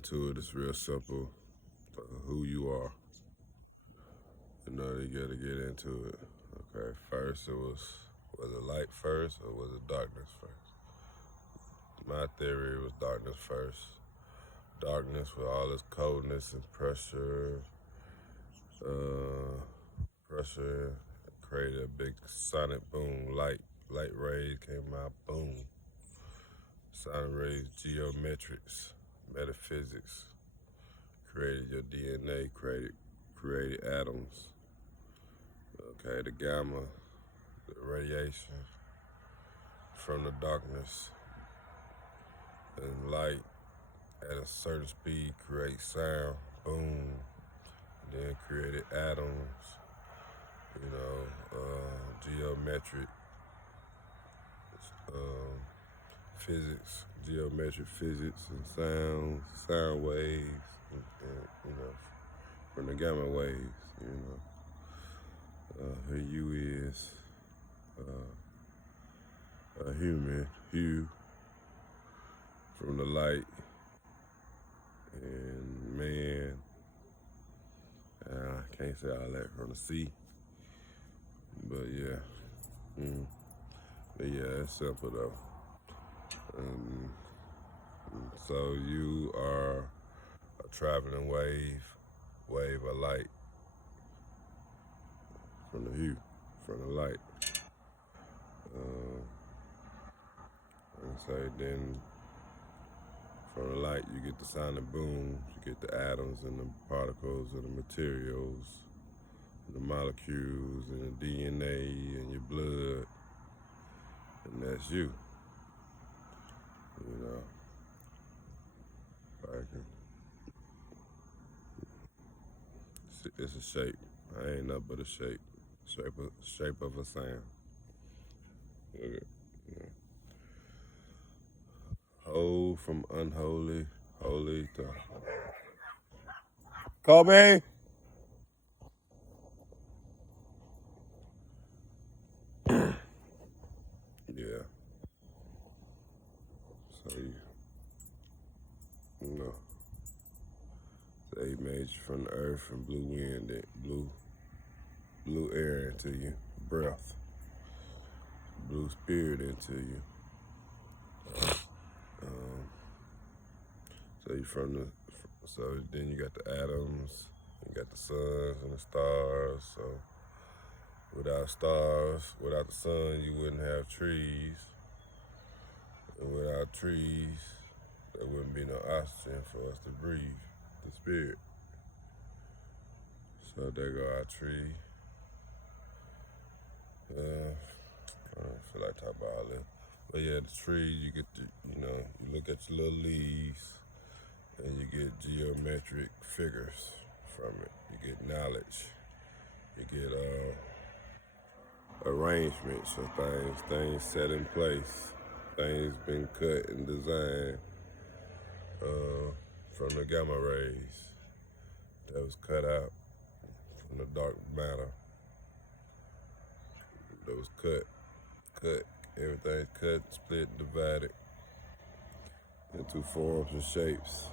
into it, it's real simple. Who you are. You know, you gotta get into it. Okay, first was it light first or was it darkness first? My theory was darkness first. Darkness with all its coldness and pressure created a big sonic boom. Light rays came out, boom. Sonic rays, geometrics, metaphysics, created your DNA, created atoms. Okay, the gamma, the radiation from the darkness and light at a certain speed creates sound, boom. Then created atoms, geometric physics, geometric physics and sound waves, and from the gamma waves, here you is a human, hue from the light, and man, I can't say all that from the sea, but yeah, but yeah, it's simple though. So you are a traveling wave of light from the hue, from the light. And so then from the light you get the sonic boom, you get the atoms and the particles and the materials, and the molecules and the DNA and your blood, and that's you. Like it's a shape. I ain't nothing but a shape. Shape of a sound. Okay. Yeah. Whole from unholy, holy to Kobe. Yeah. So you know, so he made you from the earth and blew wind, blew air into you, breath, blew spirit into you. So then you got the atoms, you got the suns and the stars. So without the sun, you wouldn't have trees. And without trees, there wouldn't be no oxygen for us to breathe, the spirit. So there go our tree. I don't feel like talking about all that. But yeah, the tree, you get you look at your little leaves and you get geometric figures from it. You get knowledge. You get arrangements of things set in place, things been cut and designed from the gamma rays that was cut out from the dark matter that was cut. Everything's cut, split, divided into forms and shapes,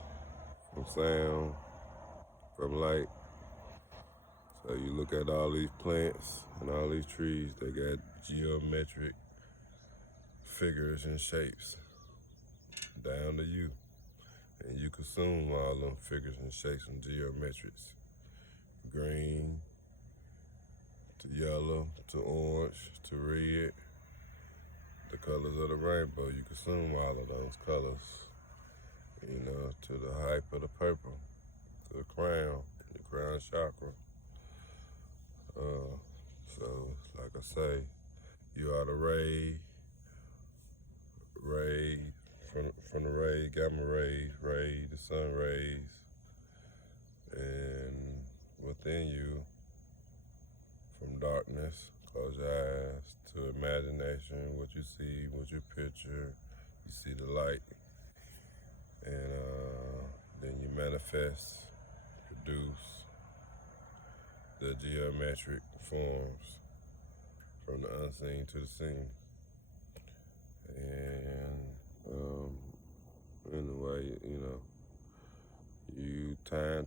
from sound, from light. So you look at all these plants and all these trees, they got geometric figures and shapes down to you. And you consume all them figures and shapes and geometrics. Green to yellow to orange to red. The colors of the rainbow, you consume all of those colors. To the height of the purple, to the crown chakra. So, like I say, you are the ray from the ray, gamma ray, the sun rays, and within you, from darkness, close your eyes, to imagination, what you see, what you picture, you see the light, and then you manifest, produce the geometric forms from the unseen to the seen. And anyway,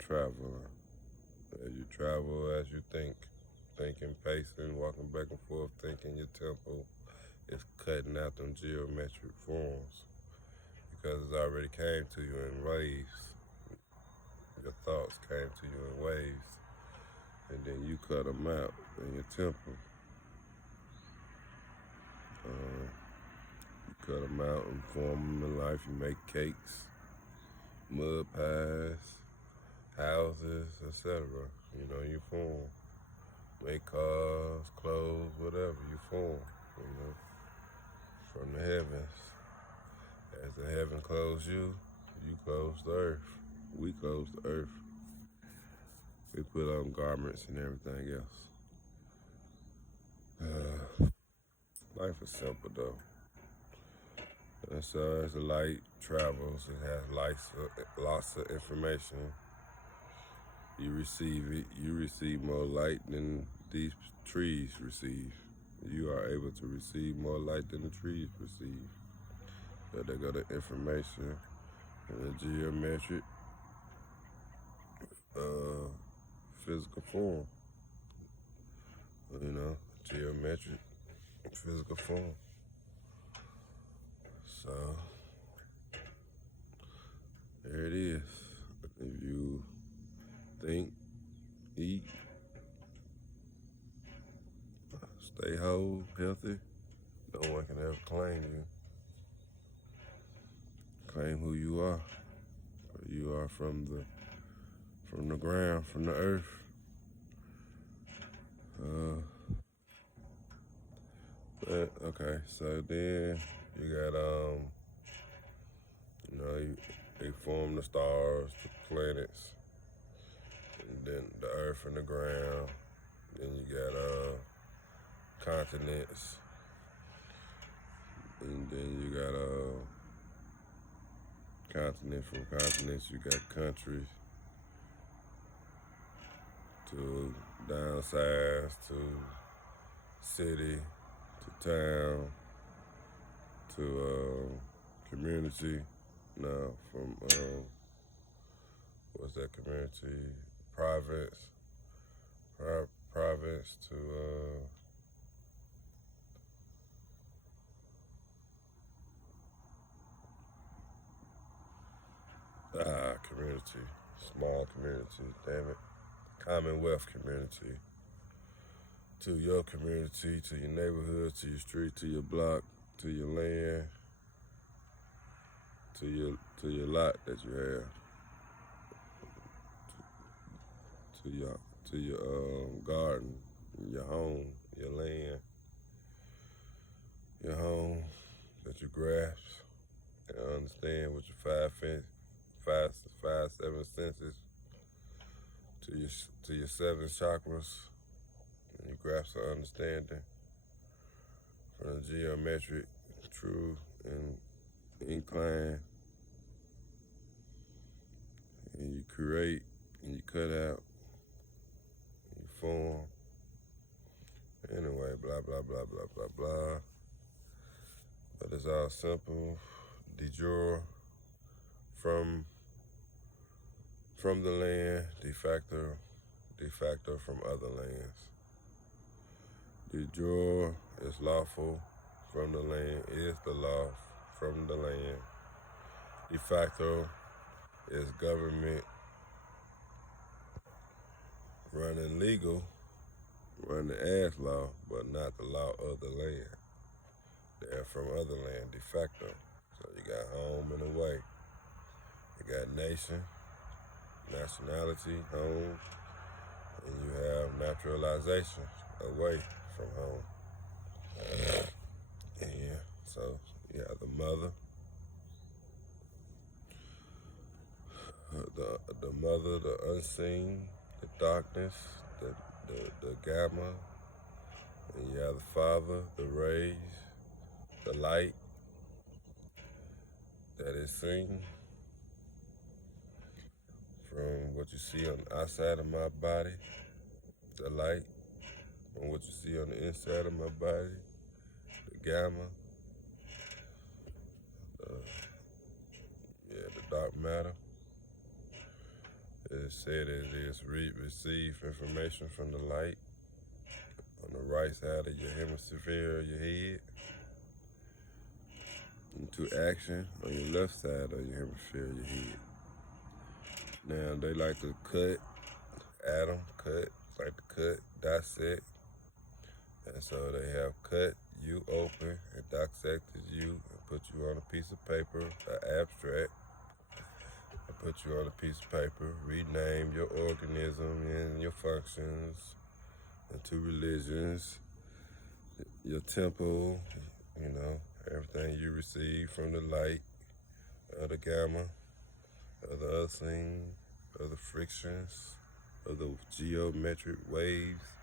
traveler. As you travel, as you think, thinking, pacing, walking back and forth, thinking your tempo is cutting out them geometric forms because it already came to you in waves. Your thoughts came to you in waves, and then you cut them out in your tempo. You cut them out and form them in life. You make cakes, mud pies, houses, etc. You know, you form. Make cars, clothes, whatever, you form, you know, from the heavens. As the heaven clothes you, you clothe the earth. We clothe the earth. We put on garments and everything else. Life is simple though. And so as the light travels, it has lots of information. You receive it. You receive more light than these trees receive. You are able to receive more light than the trees receive. But they got the information in a geometric, physical form. You know, geometric, physical form. So there it is. If you think, eat, stay whole, healthy, no one can ever claim you. Claim who you are. You are from the ground, from the earth. But okay, so then you got you know, they form the stars, the planets, and then the earth and the ground. Then you got continents, and then you got continent from continents. You got countries, to down south, to city, to town, to community. Now from what's that community? Province to community, small community, damn it, Commonwealth community, to your community, to your neighborhood, to your street, to your block, to your land, to your lot that you have, to your garden, your home, your land, your home that you grasp and understand with your seven senses, to your seven chakras, and you grasp the understanding from the geometric, true and incline, and you create and you cut out, and you form. Anyway, blah blah blah blah blah blah. But it's all simple. De jure from the land, de facto from other lands. De jure is lawful from the land, is the law from the land. De facto is government running legal, running as law, but not the law of the land. They're from other land, de facto. So you got home and away. You got nation, nationality, home, and you have naturalization, away from home. And so you have the mother, the unseen, the darkness, the gamma, and you have the father, the rays, the light that is seen from what you see on the outside of my body, the light from what you see on the inside of my body, the gamma, the dark matter is it said it is receive information from the light on the right side of your hemisphere of your head into action on your left side of your hemisphere of your head. Now they like to like to cut, dissect, and so they have cut you open and dissected you and put you on a piece of paper, an abstract, and put you on a piece of paper, rename your organism and your functions into religions, your temple, everything you receive from the light, of the gamma, of the unseen, of the frictions, of the geometric waves.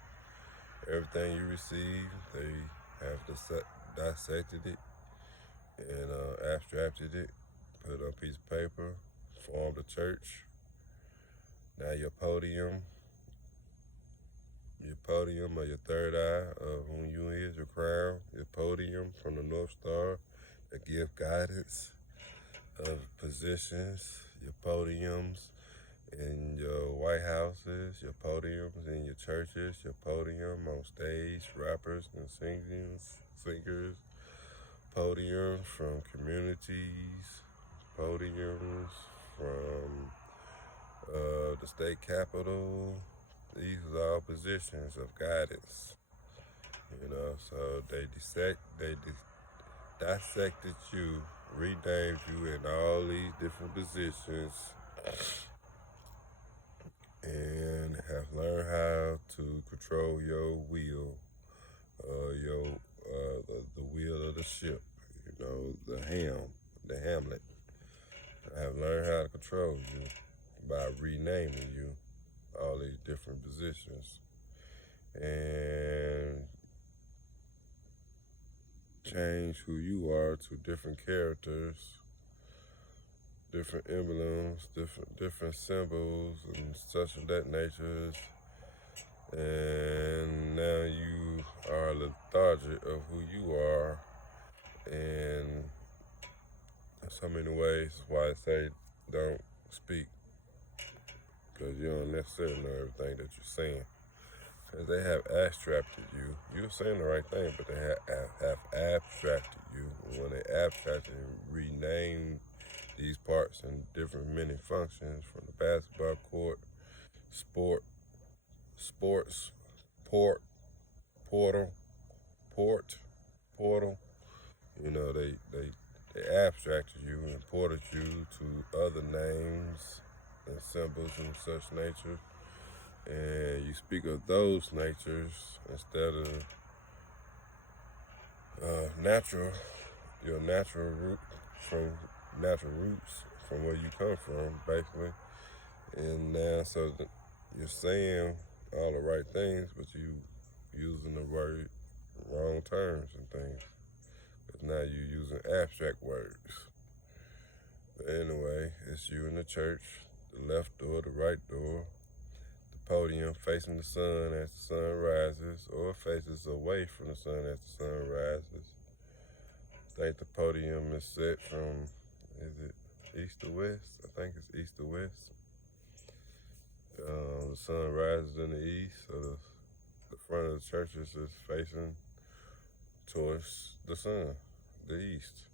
Everything you receive, they have dissected it and abstracted it, put it on a piece of paper, formed a church. Now your podium or your third eye of who you is, your crown, your podium from the North Star that give guidance of positions, your podiums in your White Houses, your podiums in your churches, your podium on stage, rappers and singers, podiums from communities, podiums from the state capitol. These are all positions of guidance, so they dissected you, renamed you in all these different positions, and have learned how to control your wheel, the wheel of the ship, the Hamlet. I have learned how to control you by renaming you all these different positions and change who you are to different characters, different emblems, different symbols and such of that nature. And now you are lethargic of who you are, and in so many ways, that's why I say don't speak, because you don't necessarily know everything that you're saying. Because they have abstracted you. You're saying the right thing, but they have abstracted you. And when they abstracted and renamed these parts in different many functions, from the basketball court, sports, portal, they abstracted you and ported you to other names and symbols and such nature. And you speak of those natures instead of your natural roots from where you come from, basically. And now, so you're saying all the right things, but you using the wrong terms and things. Because now you're using abstract words. But anyway, it's you in the church, the left door, the right door, the podium facing the sun as the sun rises, or faces away from the sun as the sun rises. I think the podium is set from, is it east to west? I think it's east to west. The sun rises in the east, so the front of the churches is facing towards the sun, the east,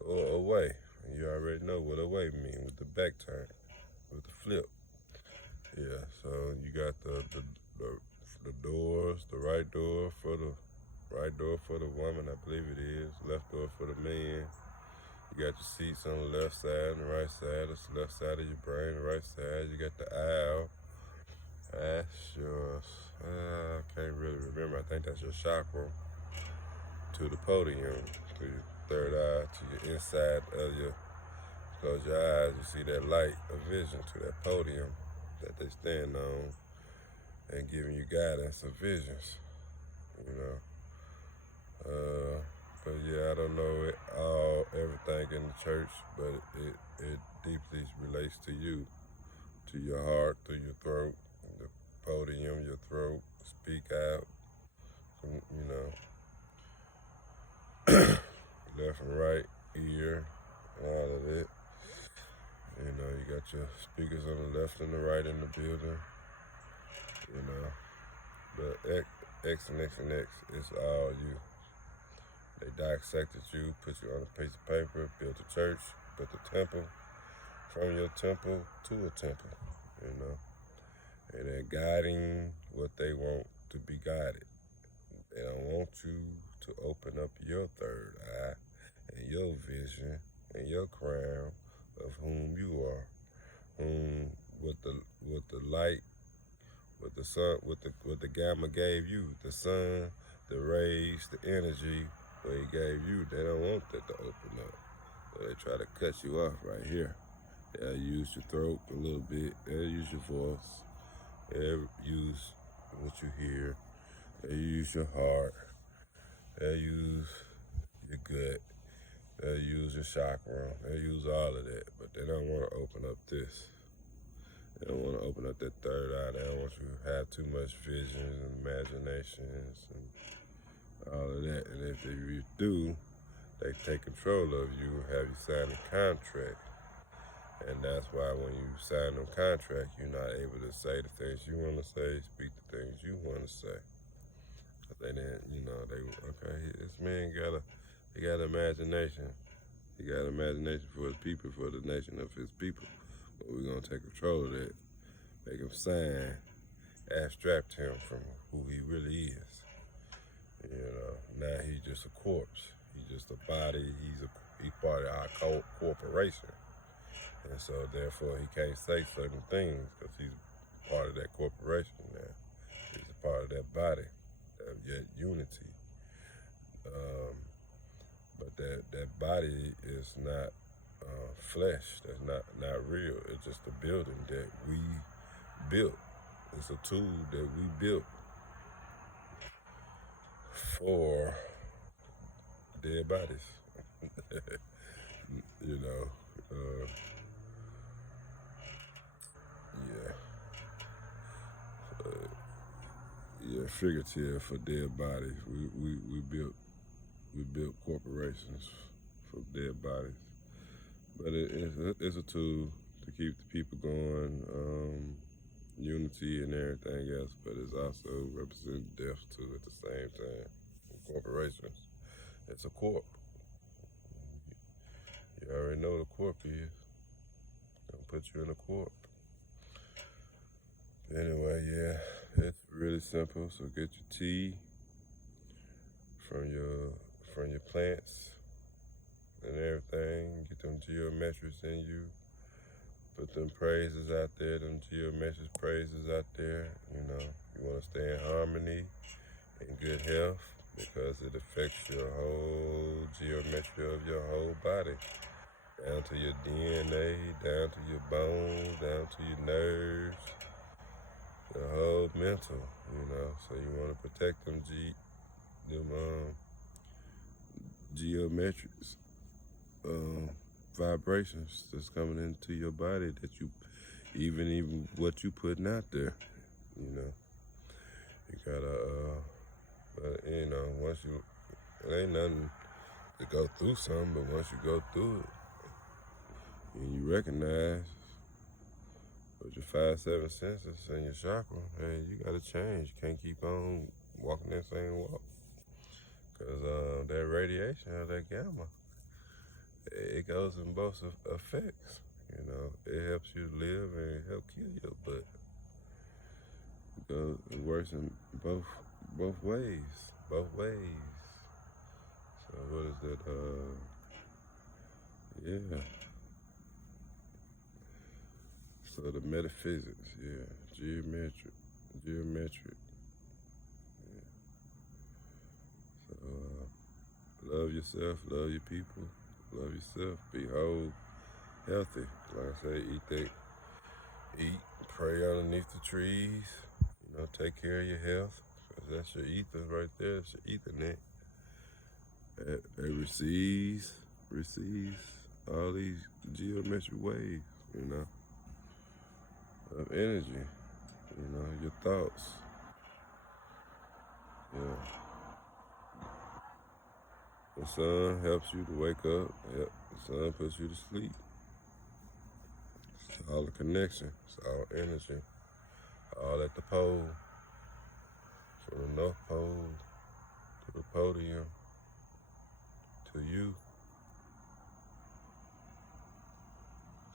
or away. And you already know what away means with the back turn, with the flip. Yeah, so you got the doors, the right door for the woman, I believe it is, left door for the man. You got your seats on the left side and the right side. It's the left side of your brain, the right side. You got the aisle. That's yours. I can't really remember. I think that's your chakra to the podium, to your third eye, to your inside of your. Close your eyes, you see that light of vision to that podium that they stand on and giving you guidance of visions, But yeah, I don't know everything in the church, but it deeply relates to you, to your heart, to your throat, the podium, your throat, speak out, left and right ear, and all of it. You know, you got your speakers on the left and the right in the building. You know, the X and X and X is all you. They dissected you, put you on a piece of paper, built a church, built a temple, from your temple to a temple, you know. And they're guiding what they want to be guided. They don't want you to open up your third eye and your vision and your crown of whom you are, whom with the light, with the sun, with the gamma gave you, the sun, the rays, the energy, what he gave you. They don't want that to open up. So they try to cut you off right here. They'll use your throat a little bit. They'll use your voice. They'll use what you hear. They'll use your heart. They'll use your gut. They'll use your chakra. They'll use all of that. But they don't want to open up this. They don't want to open up that third eye. They don't want you to have too much visions and imaginations and all of that. And if you do, they take control of you, have you sign a contract. And that's why when you sign them contract, you're not able to say the things you want to say, speak the things you want to say. But they didn't, okay, this man he got imagination. He got imagination for his people, for the nation of his people. But we're going to take control of that, make him sign, abstract him from who he really is. You know, now he's just a corpse. He's just a body. He's part of our corporation. And so, therefore, he can't say certain things because he's part of that corporation now. He's a part of that body, that unity. But that body is not flesh. That's not real. It's just a building that we built. It's a tool that we built for dead bodies. You know. Yeah, figurative for dead bodies. We built corporations for dead bodies, but it's a tool to keep the people going, unity and everything else. But it's also represents death too at the same time. Corporations, it's a corp. You already know what a corp is. Gonna put you in a corp. Anyway, yeah, it's really simple. So get your tea from your plants and everything. Get them geometrics in you. Put them praises out there, them geometric praises out there. You know, you want to stay in harmony and good health because it affects your whole geometry of your whole body. Down to your DNA, down to your bones, down to your nerves. The whole mental, so you want to protect them geometrics, vibrations that's coming into your body that you, even what you putting out there, you gotta, once it ain't nothing to go through something, but once you go through it, and you recognize with your 5-7 senses and your chakra, and you gotta change. You can't keep on walking that same walk. Because that radiation, that gamma, it goes in both effects. It helps you live and it helps kill your butt. It works in both ways. So what is that? Yeah. So the metaphysics, geometric. Yeah. So love yourself, love your people, love yourself, be whole, healthy. Like I say, eat, pray underneath the trees, take care of your health, because that's your ether right there, that's your ethernet. It receives all these geometric waves, of energy, your thoughts. Yeah. The sun helps you to wake up. Yep. The sun puts you to sleep. It's all a connection. It's all energy. All at the pole. From the North Pole to the Podium to you.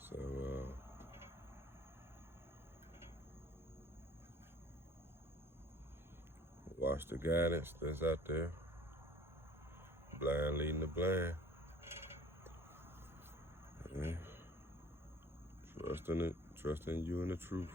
So, watch the guidance that's out there. Blind leading the blind. Yeah. Trust in it. Trust in you and the truth.